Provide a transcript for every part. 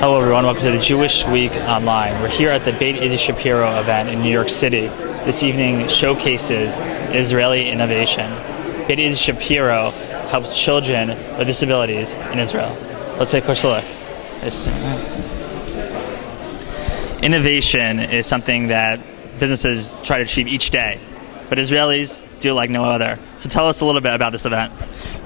Hello everyone, welcome to the Jewish Week Online. We're here at the Beit Issie Shapiro event in New York City. This evening showcases Israeli innovation. Beit Issie Shapiro helps children with disabilities in Israel. Let's take a closer look. Innovation is something that businesses try to achieve each day, but Israelis do it like no other. So tell us a little bit about this event.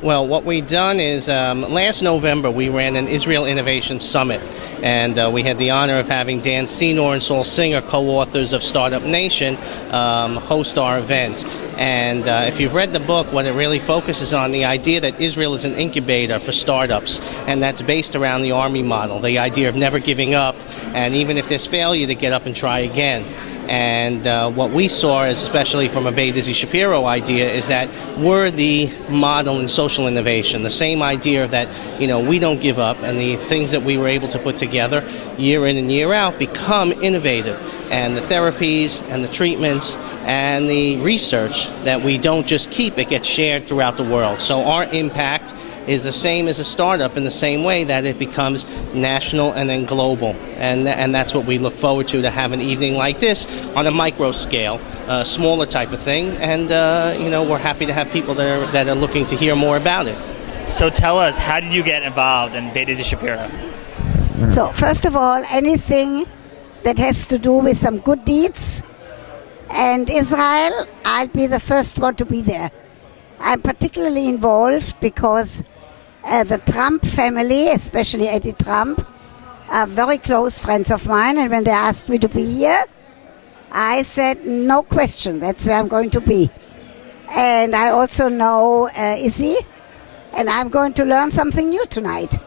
Well, what we've done is last November we ran an Israel Innovation Summit, and we had the honor of having Dan Senor and Saul Singer, co-authors of Startup Nation, host our event. And if you've read the book, what it really focuses on, the idea that Israel is an incubator for startups, and that's based around the Army model, the idea of never giving up, and even if there's failure, to get up and try again. And what we saw, especially from a Beit Issie Shapiro idea, is that we're the model in social innovation. The same idea of that, we don't give up, and the things that we were able to put together year in and year out become innovative. And the therapies and the treatments and the research that we don't just keep, it gets shared throughout the world. So our impact is the same as a startup in the same way that it becomes national and then global. And that's what we look forward to have an evening like this on a micro scale, smaller type of thing. And, we're happy to have people that are looking to hear more about it. So tell us, how did you get involved in Beit Issie Shapiro? So first of all, anything that has to do with some good deeds. And Israel, I'll be the first one to be there. I'm particularly involved because the Trump family, especially Eddie Trump, are very close friends of mine. And when they asked me to be here, I said, no question, that's where I'm going to be. And I also know Issie, and I'm going to learn something new tonight.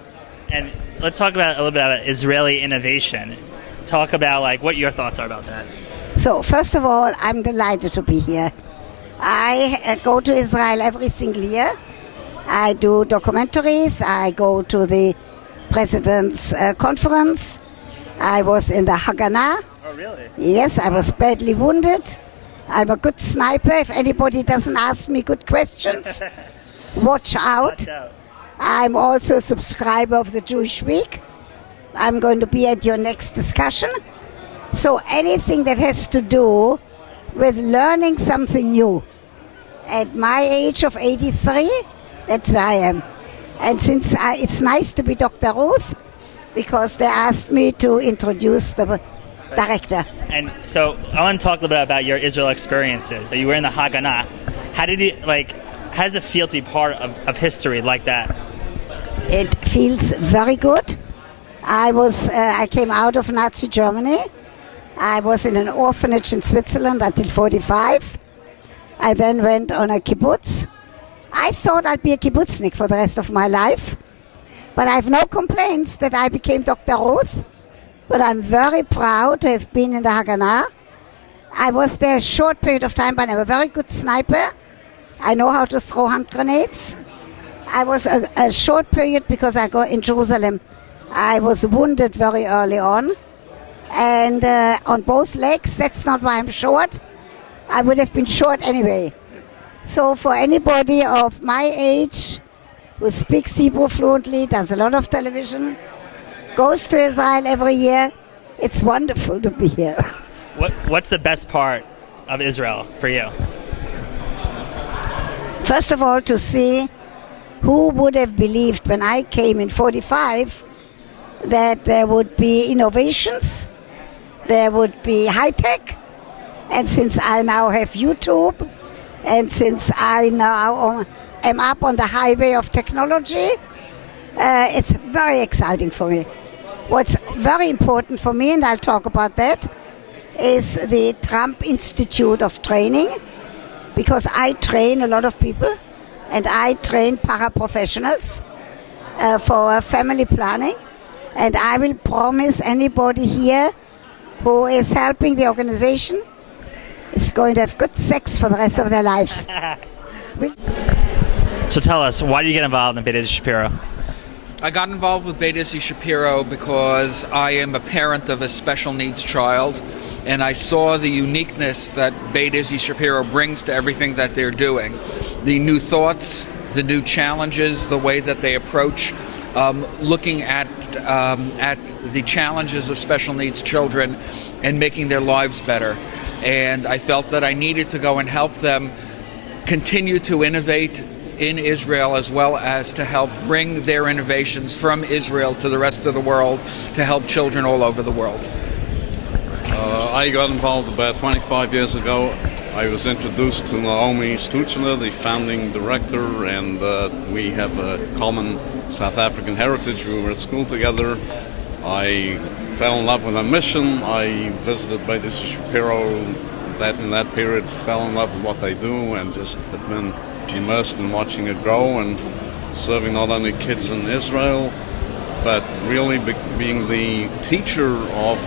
And let's talk about a little bit about Israeli innovation. Talk about what your thoughts are about that. So first of all, I'm delighted to be here. I go to Israel every single year. I do documentaries. I go to the President's Conference. I was in the Haganah. Oh, really? Yes, I was badly wounded. I'm a good sniper. If anybody doesn't ask me good questions, watch out. Watch out. I'm also a subscriber of the Jewish Week. I'm going to be at your next discussion. So anything that has to do with learning something new. At my age of 83, that's where I am. And since it's nice to be Dr. Ruth, because they asked me to introduce the director. And so I want to talk a little bit about your Israel experiences. So you were in the Haganah. How did you, how does it feel to be part of history like that? It feels very good. I came out of Nazi Germany. I was in an orphanage in Switzerland until 45. I then went on a kibbutz. I thought I'd be a kibbutznik for the rest of my life, but I have no complaints that I became Dr. Ruth. But I'm very proud to have been in the Haganah. I was there a short period of time, but I'm a very good sniper. I know how to throw hand grenades. I was a short period because I got in Jerusalem. I was wounded very early on. And on both legs, that's not why I'm short. I would have been short anyway. So for anybody of my age who speaks Hebrew fluently, does a lot of television, goes to Israel every year, it's wonderful to be here. What's the best part of Israel for you? First of all, to see who would have believed when I came in 45 that there would be innovations, there would be high-tech, and since I now have YouTube, and since I now am up on the highway of technology, it's very exciting for me. What's very important for me, and I'll talk about that, is the Trump Institute of Training, because I train a lot of people, and I train paraprofessionals for family planning, and I will promise anybody here who is helping the organization is going to have good sex for the rest of their lives. So tell us, why did you get involved in Beit Issie Shapiro? I got involved with Beit Issie Shapiro because I am a parent of a special needs child, and I saw the uniqueness that Beit Issie Shapiro brings to everything that they're doing. The new thoughts, the new challenges, the way that they approach looking at the challenges of special needs children and making their lives better. And I felt that I needed to go and help them continue to innovate in Israel, as well as to help bring their innovations from Israel to the rest of the world to help children all over the world. I got involved about 25 years ago. I was introduced to Naomi Stutzler, the founding director, and we have a common South African heritage. We were at school together. I fell in love with her mission. I visited Beit Issie Shapiro in that period, fell in love with what they do, and just have been immersed in watching it grow and serving not only kids in Israel, but really being the teacher of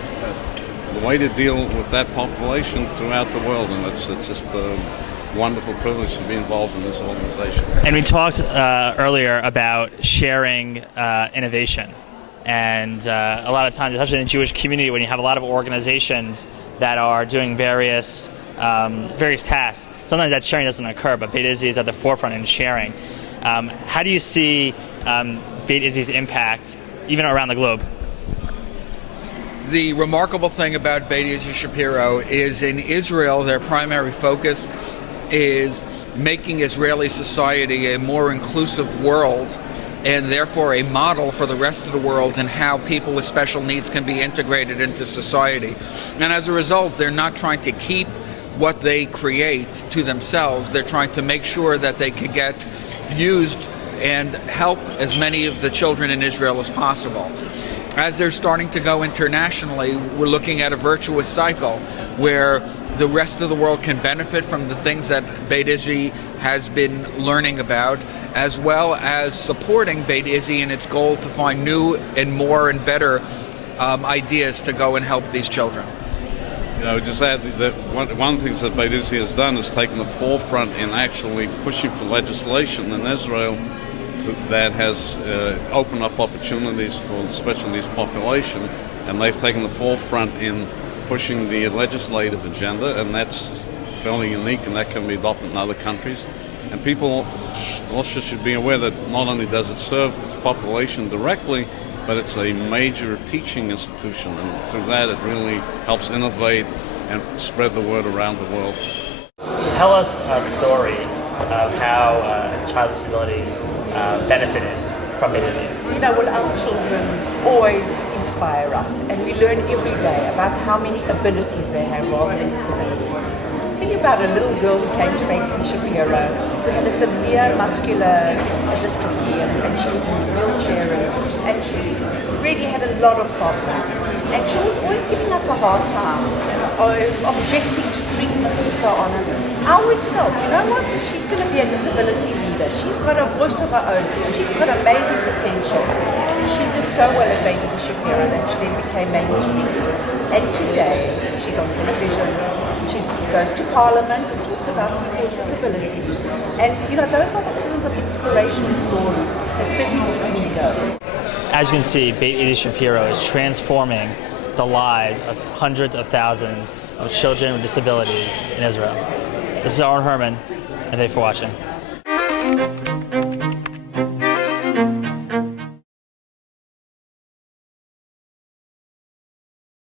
the way to deal with that population throughout the world. And it's just a wonderful privilege to be involved in this organization. And we talked earlier about sharing innovation. And a lot of times, especially in the Jewish community, when you have a lot of organizations that are doing various tasks, sometimes that sharing doesn't occur, but Beit Issie is at the forefront in sharing. How do you see Beit Issie's impact, even around the globe? The remarkable thing about Beit Issie Shapiro is in Israel, their primary focus is making Israeli society a more inclusive world, and therefore a model for the rest of the world and how people with special needs can be integrated into society. And as a result, they're not trying to keep what they create to themselves. They're trying to make sure that they can get used and help as many of the children in Israel as possible. As they're starting to go internationally, we're looking at a virtuous cycle where the rest of the world can benefit from the things that Beit Issie has been learning about, as well as supporting Beit Issie in its goal to find new and more and better ideas to go and help these children. You know, just add that one of the things that Beit Issie has done is taken the forefront in actually pushing for legislation in Israel that has opened up opportunities for the special needs population, and they've taken the forefront in pushing the legislative agenda, and that's fairly unique, and that can be adopted in other countries. And people also should be aware that not only does it serve this population directly, but it's a major teaching institution, and through that it really helps innovate and spread the word around the world. Tell us a story of how child with disabilities benefited from Beit Issie. You know, well, our children always inspire us, and we learn every day about how many abilities they have rather than disabilities. I'll tell you about a little girl who came to Beit Issie Shapiro who had a severe muscular dystrophy, and she was in a wheelchair, and she really had a lot of problems. And she was always giving us a hard time, objecting to treatments and so on. And I always felt, you know what, she's going to be a disability leader. She's got a voice of her own. She's got amazing potential. She did so well at Beit Issie Shapiro that she then became mainstream. And today, she's on television. She goes to Parliament and talks about people with disabilities. And, you know, those are the kinds of inspirational stories that certainly keep me going. As you can see, Beit Issie Shapiro is transforming the lives of hundreds of thousands of children with disabilities in Israel. This is Aaron Herman, and thank you for watching.